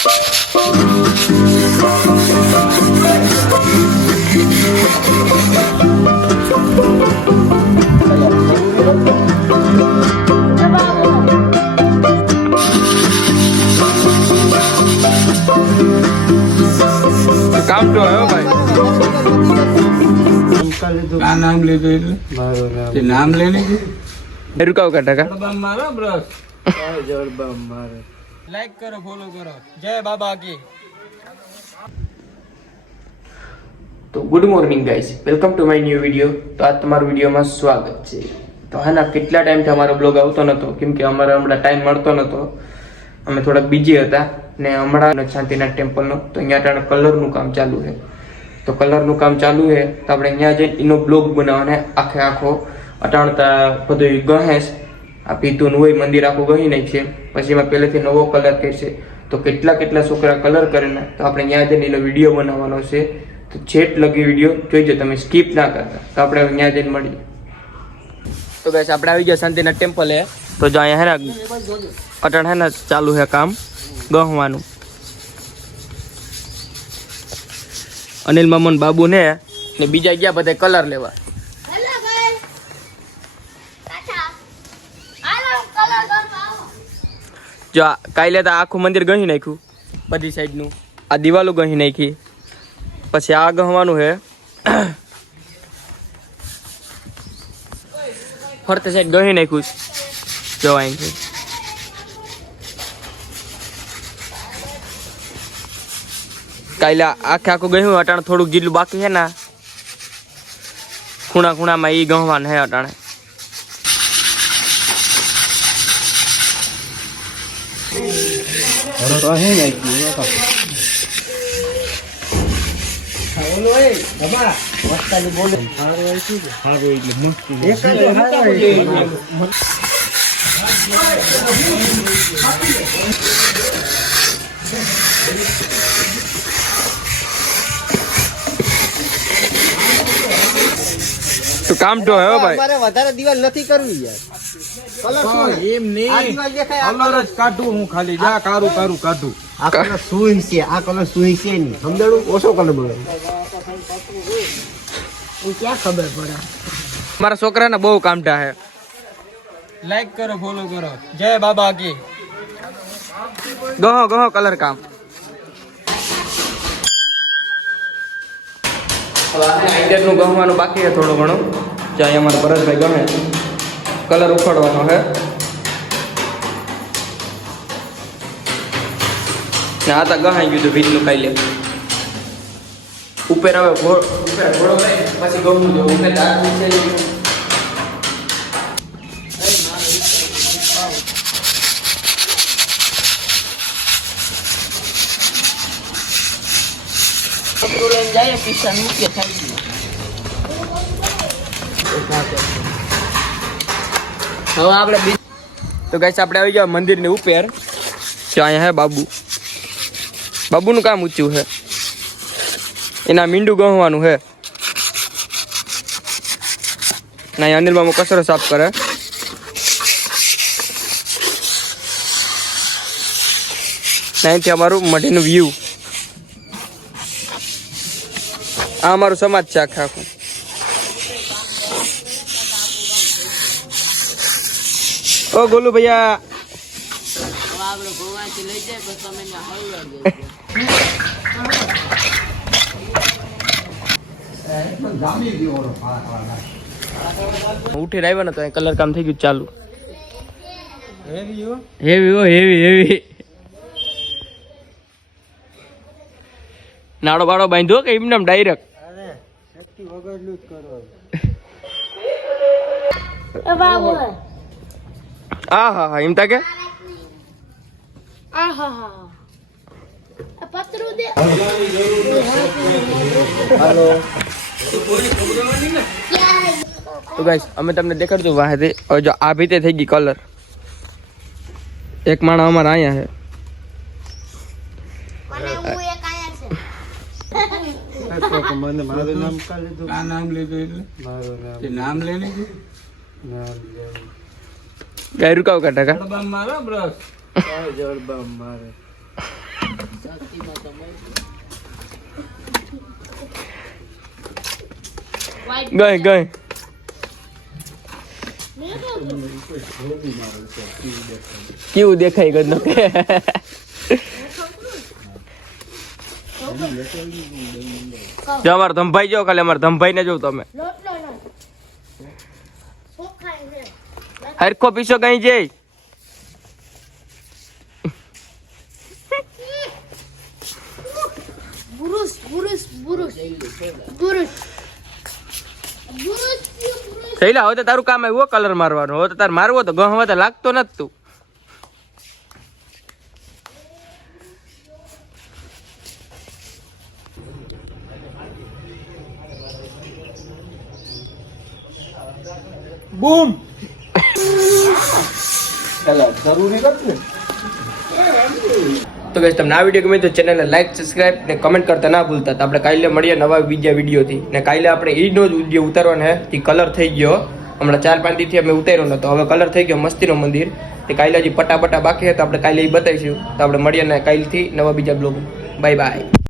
काम तो है भाई क्या नाम ले दो ये नाम लेने की रुकाओ का टका बम मारो ब्रश जोर बम मारो लाइक करो फॉलो करो जय बाबा की तो good morning guys welcome to my new video तो आज તમારું વિડિયોમાં સ્વાગત છે તો હાના કેટલા ટાઈમ થી અમારો બ્લોગ આવતો નતો કેમ કે અમારે હમણાં ટાઈમ મળતો નતો અમે થોડા બીજી હતા ને હમણાં શાંતિનાથ ટેમ્પલ નો તો અહીંયા ટાણે કલર નું કામ ચાલુ છે તો કલર નું કામ ચાલુ છે તો આપણે અહીંયા જઈને એનો બ્લોગ બનાવવાને આખે આખો અટાણતા બધું ગહેસ આ પીતું હોય મંદિર આખું ગહી નાખશે પછી એમાં પહેલેથી નવો કલર કરશે તો કેટલા કેટલા છોકરા કલર કરેલા તો આપણે અહીંયા જઈને એનો વિડીયો બનાવવાનો છે તો છેટ લગી વિડીયો જોઈજો તમે સ્કીપ ના કરતા તો આપણે અહીંયા જઈને મળીએ તો ગાઈસ આપણે આવી ગયા શાંતિનાથ ટેમ્પલ હે તો જો અહીંયા હે ને અટણ હે ને ચાલુ છે કામ ગહવાનું અનિલ મામન બાબુ ને બીજા ગયા બધા કલર લેવા જો કાલે તો આખું મંદિર ગહી નાખ્યું બધી સાઈડનું આ દિવાલો ગહી નાખી પછી આ ગહવાનું છે ફરતે સાઈડ ગહી નાખ્યું જો અહીંથી કાલે આખે આખું ગયું અટાણે થોડુંક જેટલું બાકી છે ને ખૂણા ખૂણામાં એ ગહવાનું છે અટાણે તો કામ તો હે ભાઈ મારે વધારે દિવાલ નથી કરવી યાર કલર શું એમ નહીં આ દિવાલ દેખાય કલર જ કાઢું હું ખાલી જા કારું કાઢું આ કલર સુઈ છે આ કલર સુઈ છે નહીં સમજાણું ઓછો કલર બોલે હું ક્યાં ખબર પડે મારા છોકરાને બહુ કામટા હે લાઈક કરો ફોલો કરો જય બાબા કી ગહો કલર કામ નું ગહવાનું બાકી છે થોડું ઘણું જ્યાં અમારા ભરતભાઈ ગમે કલર ઉખાડવાનો છે ને આ તો ગહાઈ ગયું હતું ભીતનું ખાઈ લે ઉપર હવે ઘોડો પછી ગમું જવું ઉપર દાંત છે જાય પીસા મૂકે થાય હવે આપણે તો ગાઈસ આપણે આવી ગયા મંદિરની ઉપર તો અહીંયા હે બાબુનું કામ ઊંચું છે એના મીંડું ગહવાનું છે ના અનિલ મામો કચરો સાફ કરે અહીંથી અમારું મઢીનું વ્યૂ આ અમારું સમાજ છે આખે આખું ઓ ગોલુ ભૈયા ઉઠી આવ્યો ને તો કલર કામ થઈ ગયું ચાલુ હેવી નાડો બાડો બાંધ્યો કે એમને ડાયરેક્ટ હા એમ તા કે તો ગાઈસ અમે તમને દેખાડતું વાહે હવે જો આ ભીતે થઈ ગઈ કલર એક માણસ અમારા અહીંયા છે મને મારું નામ કા લીધું આ નામ લીધું એટલે મારું નામ લેને કે નામ ગાય રૂકાવ કાઢા કા બમ મારો બ્રશ જોર બમ મારે ગઈ ગઈ કેવું દેખાય ગંદો જો અમારા ધમભાઈ જો કાલે અમારા ધમભાઈ ને જોઉં તમે હરખો પીસો કઈ જઈ Burus, burus, burus. Burus. થઈલા હવે તો તારું કામ આવ્યું કલર મારવાનો હવે તો તાર મારવો તો ગહ તો લાગતો નથી તું બૂમ જરૂરી નથી તો ગાઈસ તમને આ વિડીયો ગમે તો ચેનલને લાઈક સબસ્ક્રાઇબ ને કમેન્ટ કરતા ના ભૂલતા તો આપણે કાલે મળીએ નવા બીજા વિડીયોથી ને કાલે આપણે ઈનો જ વિડીયો ઉતારવાનો છે એ કલર થઈ ગયો હમણાં 4-5 દીથી અમે ઉતાર્યો નતો હવે કલર થઈ ગયો મસ્તીનો મંદિર તે કાલે હજી પટા બાકી છે તો આપણે કાલે એ બતાવીશું તો આપણે મળીએ ને કાલથી નવા બીજા બ્લોગ બાય બાય